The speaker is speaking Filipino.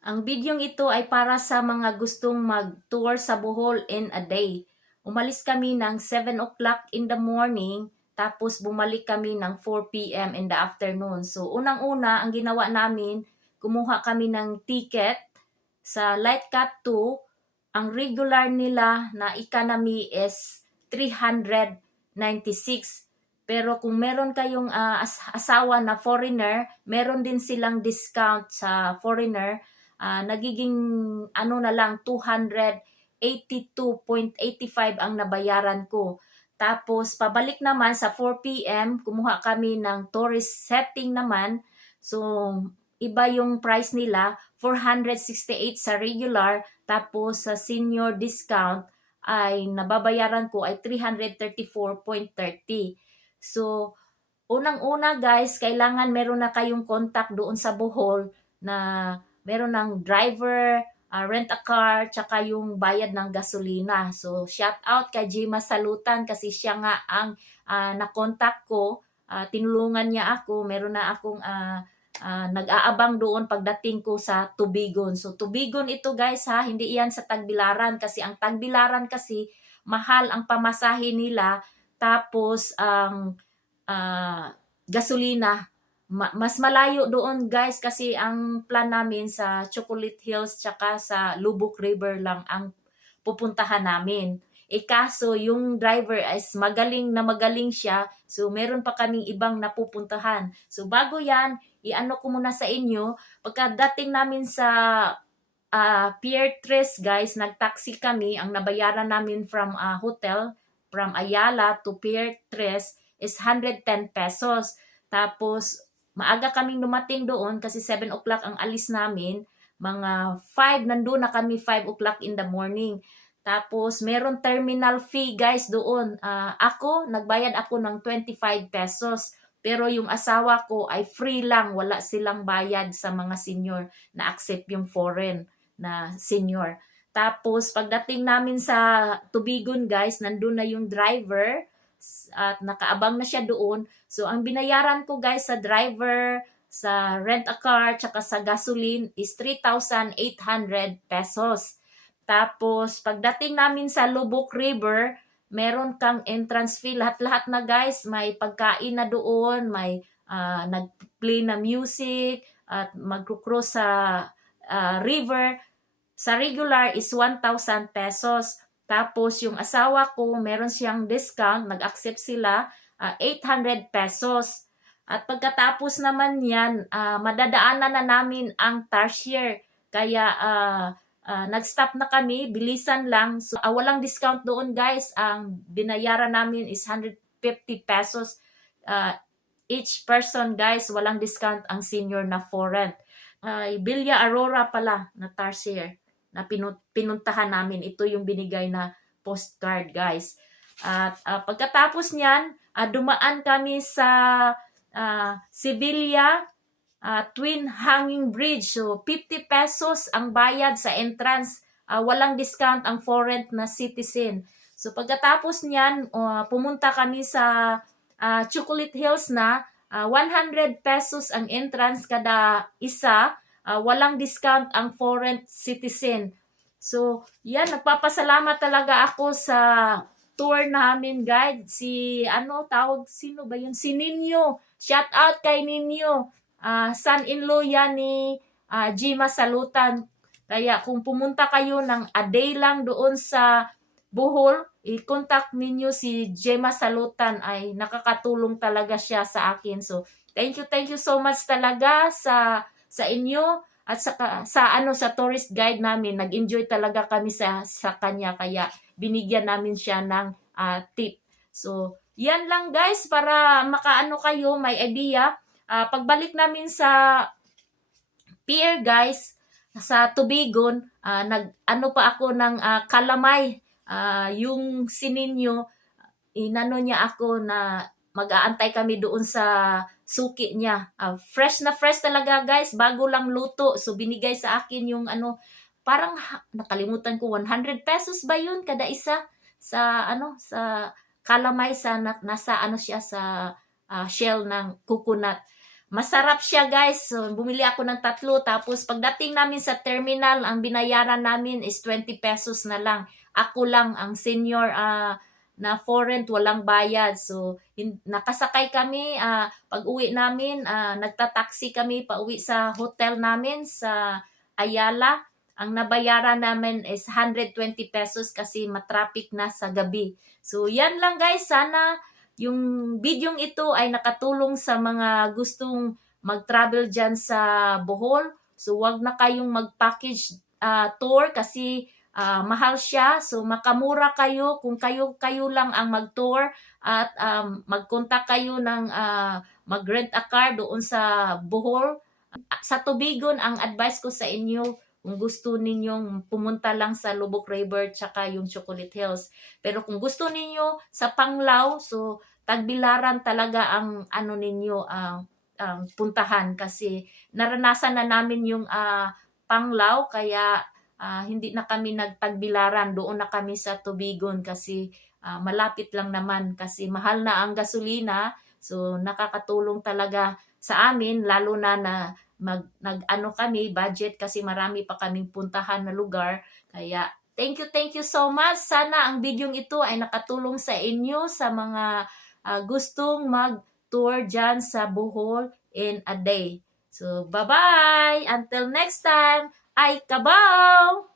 Ang bidyong ito ay para sa mga gustong mag-tour sa Bohol in a day. Umalis kami ng 7 o'clock in the morning, tapos bumalik kami ng 4 p.m. in the afternoon. So, unang-una, ang ginawa namin, kumuha kami ng ticket sa Lightcat 2. Ang regular nila na economy is 396. Pero kung meron kayong asawa na foreigner, meron din silang discount sa foreigner. Nagiging ano na lang 282.85 ang nabayaran ko. Tapos pabalik naman sa 4 p.m. kumuha kami ng tourist setting naman. So iba yung price nila, 468 sa regular, tapos sa senior discount ay nababayaran ko ay 334.30. So unang-una guys, kailangan meron na kayong contact doon sa Bohol na meron ng driver, rent a car, tsaka yung bayad ng gasolina. So, shout out kay Jima Salutan kasi siya nga ang na-contact ko. Tinulungan niya ako. Meron na akong nag-aabang doon pagdating ko sa Tubigon. So, Tubigon ito guys ha, hindi iyan sa Tagbilaran kasi ang Tagbilaran kasi mahal ang pamasahe nila tapos ang gasolina mas malayo doon guys kasi ang plan namin sa Chocolate Hills tsaka sa Lubuk River lang ang pupuntahan namin. Kaso yung driver is magaling siya, so meron pa kaming ibang napupuntahan. So bago yan, iano ko muna sa inyo, pagkadating namin sa Pier 3 guys, nagtaxi kami, ang nabayaran namin from hotel, from Ayala to Pier 3 is 110 pesos. Tapos maaga kaming dumating doon kasi 7 o'clock ang alis namin. Mga 5, nandun na kami 5 o'clock in the morning. Tapos, meron terminal fee guys doon. Nagbayad ako ng 25 pesos. Pero yung asawa ko ay free lang. Wala silang bayad sa mga senior na accept yung foreign na senior. Tapos, pagdating namin sa Tubigon guys, nandun na yung driver at nakaabang na siya doon. So, ang binayaran ko guys sa driver, sa rent a car, tsaka sa gasoline is 3,800 pesos. Tapos, pagdating namin sa Lubuk River, meron kang entrance fee. Lahat-lahat na guys, may pagkain na doon, may nag-play na music, at mag-cruise sa river. Sa regular is 1,000 pesos. Tapos yung asawa ko, meron siyang discount, nag-accept sila, 800 pesos. At pagkatapos naman yan, madadaanan na namin ang Tarsier. Kaya nag-stop na kami, bilisan lang. So walang discount doon guys. Ang binayaran namin is 150 pesos each person guys. Walang discount ang senior na for rent. Villa Aurora pala na Tarsier na pinuntahan namin. Ito yung binigay na postcard guys. At pagkatapos niyan, dumaan kami sa Sevilla Twin Hanging Bridge. So 50 pesos ang bayad sa entrance. Walang discount ang foreign na citizen. So pagkatapos niyan, pumunta kami sa Chocolate Hills na 100 pesos ang entrance kada isa. Walang discount ang foreign citizen. So, yan, nagpapasalamat talaga ako sa tour namin guide. Sino ba yun? Si Ninyo. Shout out kay Ninyo. Son-in-law yan ni Jima Salutan. Kaya kung pumunta kayo ng a day lang doon sa Bohol, i-contact ninyo si Jima Salutan. Ay nakakatulong talaga siya sa akin. So, thank you so much talaga sa inyo at sa tourist guide namin. Nag-enjoy talaga kami sa kanya kaya binigyan namin siya ng tip. So, yan lang guys para makaano kayo, may idea. Pagbalik namin sa pier guys, sa Tubigon, nag-ano pa ako ng kalamay. Yung sininyo, inano niya ako na mag-aantay kami doon sa suki niya. Fresh na fresh talaga guys, bago lang luto. So binigay sa akin yung parang nakalimutan ko 100 pesos ba yun kada isa sa sa kalamay sa nasa siya sa shell ng coconut. Masarap siya guys. So, bumili ako ng 3. Tapos pagdating namin sa terminal, ang binayaran namin is 20 pesos na lang. Ako lang ang senior na foreign, walang bayad. So, nakasakay kami. Pag uwi namin, nagtataksi kami pa uwi sa hotel namin sa Ayala. Ang nabayaran namin is 120 pesos kasi matraffic na sa gabi. So, yan lang guys. Sana yung bidyong ito ay nakatulong sa mga gustong mag-travel dyan sa Bohol. So, wag na kayong mag-package tour kasi mahal siya. So, makamura kayo kung kayo lang ang mag-tour at mag-contact kayo ng mag-rent a car doon sa Bohol. Sa Tubigon, ang advice ko sa inyo, kung gusto ninyong pumunta lang sa Lubok River tsaka yung Chocolate Hills. Pero kung gusto ninyo sa Panglao, so Tagbilaran talaga ang ano ninyo ang puntahan kasi naranasan na namin yung Panglao kaya hindi na kami nagtagbilaran, doon na kami sa Tubigon kasi malapit lang naman kasi mahal na ang gasolina. So nakakatulong talaga sa amin lalo na nag-ano kami budget kasi marami pa kaming puntahan na lugar. Kaya thank you so much. Sana ang bidyong ito ay nakatulong sa inyo sa mga gustong mag-tour dyan sa Bohol in a day. So, bye-bye! Until next time, ay kabaw!